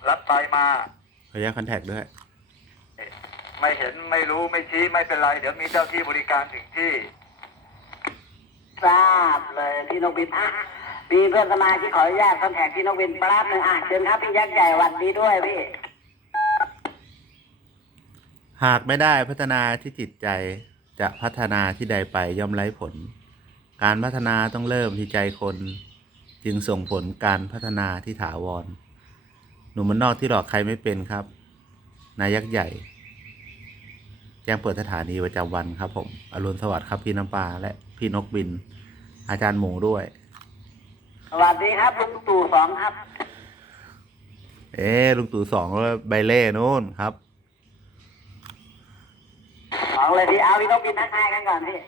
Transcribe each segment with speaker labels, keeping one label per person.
Speaker 1: รับไปมา
Speaker 2: ขออนุญาตคอนแทคด้วย
Speaker 1: ไม่เห็นไม่รู้ไม่ชี้ไม่เป็นไรเดี๋ยวมีเจ้าที่บริการถึงที่
Speaker 3: ทราบเลยพี่นกบินมีเพื่อนสมาชิกขออนุญาตคอนแทคพี่นกบินแป๊บนึงเชิญครับพี่ยักษ์ใหญ่หวัดดีด้วยพี่
Speaker 2: หากไม่ได้พัฒนาที่จิตใจจะพัฒนาที่ใดไปย่อมไร้ผล การพัฒนาต้องเริ่มที่ใจคน จึงส่งผลการพัฒนาที่ถาวรหนุ่มมันนอกที่หลอกใครไม่เป็นครับนายยักษ์ใหญ่แจ้งเปิดสถานีประจำวันครับผมอรุณสวัสดิ์ครับพี่น้ำปลาและพี่นกบินอาจารย์หมูด้วย
Speaker 3: สวัสดีครับลุงตู่สองครับ
Speaker 2: ลุงตู่สองใบเล่นู้นครับ
Speaker 3: สองเลยพี่เอาพี่นกบินทักทายกันก่อนพี่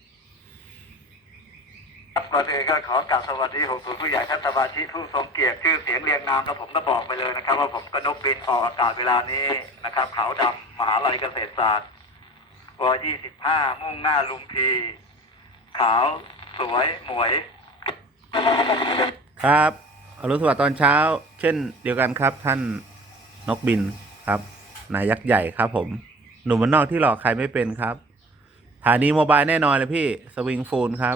Speaker 1: ก่อนอื่นก็ขอกราบสวัสดี60ผู้ใหญ่ท่านสมาชิกผู้ทรงเกียรติชื่อเสียงเรียงนามแล้วผมก็บอกไปเลยนะครับว่าผมก็นกบินออกอากาศเวลานี้นะครับขาวดำมหาลัยเกษตรศาสตร์ว25มุ่งหน้าลุมพีขาวสวยหมวย
Speaker 2: ครับอรุณสวัสดิ์ตอนเช้าเช่นเดียวกันครับท่านนกบินครับนายยักษ์ใหญ่ครับผมหนุ่มมันนอกที่หลอกใครไม่เป็นครับสถานีโมบายแน่นอนเลยพี่สวิงฟูลครับ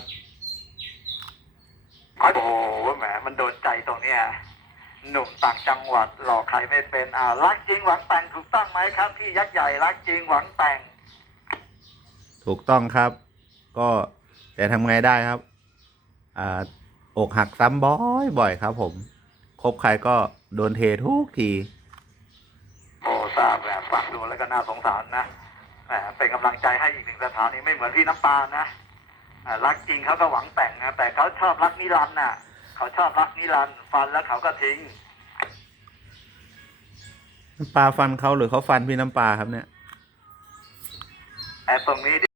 Speaker 1: โอ้โหแหมมันโดนใจตรงเนี้ยหนุ่มต่างจังหวัดหลอกใครไม่เป็นรักจริงหวังแต่งถูกต้องไหมครับที่ยักษ์ใหญ่รักจริงหวังแต่ง
Speaker 2: ถูกต้องครับก็แต่ทำไงได้ครับอกหักซ้ำบ่อยครับผมคบใครก็โดนเททุกที
Speaker 1: โอ้ทราบแหละฟังดูแล้วก็น่าสงสารนะแหมเป็นกำลังใจให้อีกหนึ่งสถานีไม่เหมือนพี่น้ำปานนะรักจริงเขาก็หวังแต่งนะแต่เขาชอบรักนิรันดร์น่ะเขาชอบรักนิรันดร์ฟันแล้วเขาก็ทิ้ง
Speaker 2: น้ำปลาฟันเขาหรือเขาฟันพี่น้ำปลาครับเนี่ย
Speaker 1: แต่ตรงนี้